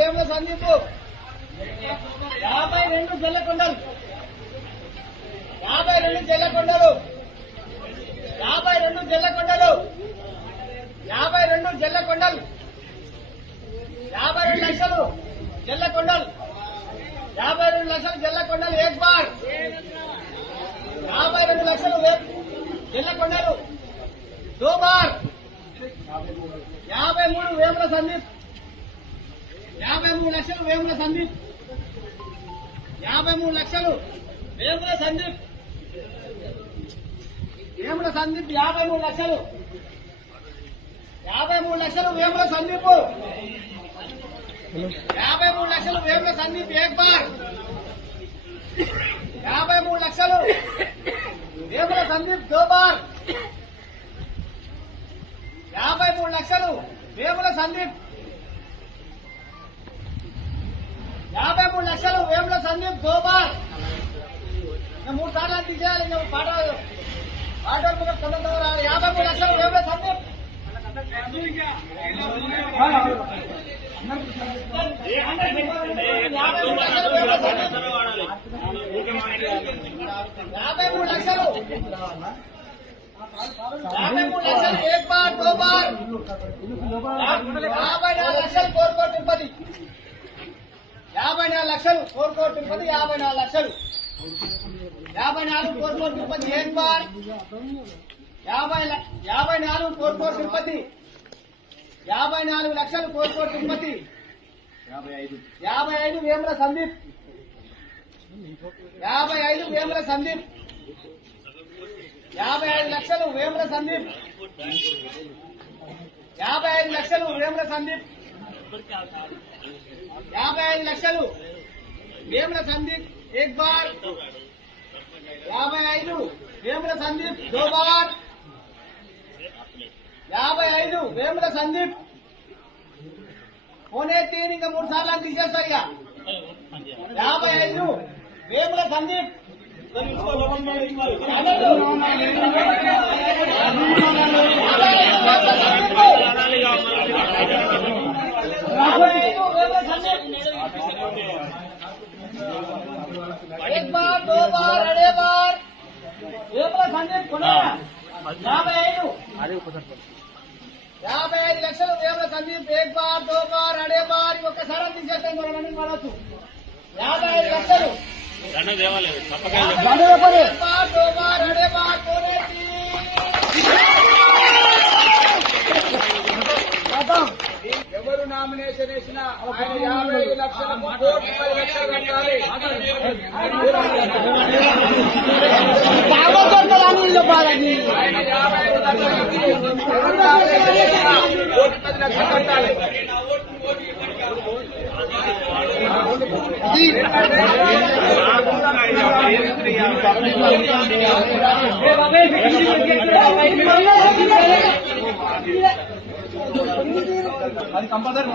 వేముల సందీప్ 52 జల్లకొండలు 52 జల్లకొండలు 52 జల్లకొండలు 52 జల్లకొండలు 52 లక్షలు జల్లకొండలు 52 లక్షలు జల్లకొండలు ఏక్ బార్ 52 లక్షలు జల్లకొండలు దో బార్ 53 వేముల సందీప్ 53 లక్షలు వేముల సందీప్ 53 లక్షలు వేముల సందీప్ 53 లక్షలు 53 లక్షలు వేముల సందీప్ 53 లక్షలు వేముల సందీప్ ఏక్ బార్ 53 లక్షలు వేముల సందీప్ దో బార్ 53 లక్షలు వేముల సందీప్ 53 లక్షలు వేముల సందీప్ దో బార్ 3 సార్లు తీసేయాలి పాట 53 లక్షలు వేముల సందీప్ 53 లక్షలు 53 లక్షలు ఏక్ బార్ దో బార్ 54 లక్షలు కోరుకోట తిరుపతి 54 లక్షలు కోరుకోట తిరుపతి 54 లక్షలు 54 కోరుకోట తిరుపతి ఏక్ బార్ 54 కోరుకోట తిరుపతి 54 లక్షలు కోరుకోట తిరుపతి 55 వేముల సందీప్ 55 వేముల సందీప్ 55 లక్షలు వేముల సందీప్ 55 లక్షలు వేముల సందీప్ 55 లక్షలు వేముల సందీప్ ఏక్ బార్ 55 వేముల సందీప్ దో బార్ 55 వేముల సందీప్ 3 ఇంకా 3 సార్లు తీసేస్తారు ఇక 55 వేముల సందీప్ 1 बार 2 बार अड़े बार वेमुల సందీప్ 55 లక్షలు వేముల సందీప్ 1 बार 2 बार अड़े बार ఒక్కసారి తీసేస్తాం మనని మనసు 55 లక్షలు దండ దేవాలే తప్పక దండ దేవాలే 1 बार 2 बार अड़े बार కోనేటి ఎవరు నామినేషన్ వేసినా ఆయన 55 లక్షల కోటి 10 లక్షలు కట్టాలి ఆయన 55 లక్షలకి కోటి 10 లక్షలు కట్టాలి అది కంపల్సరీ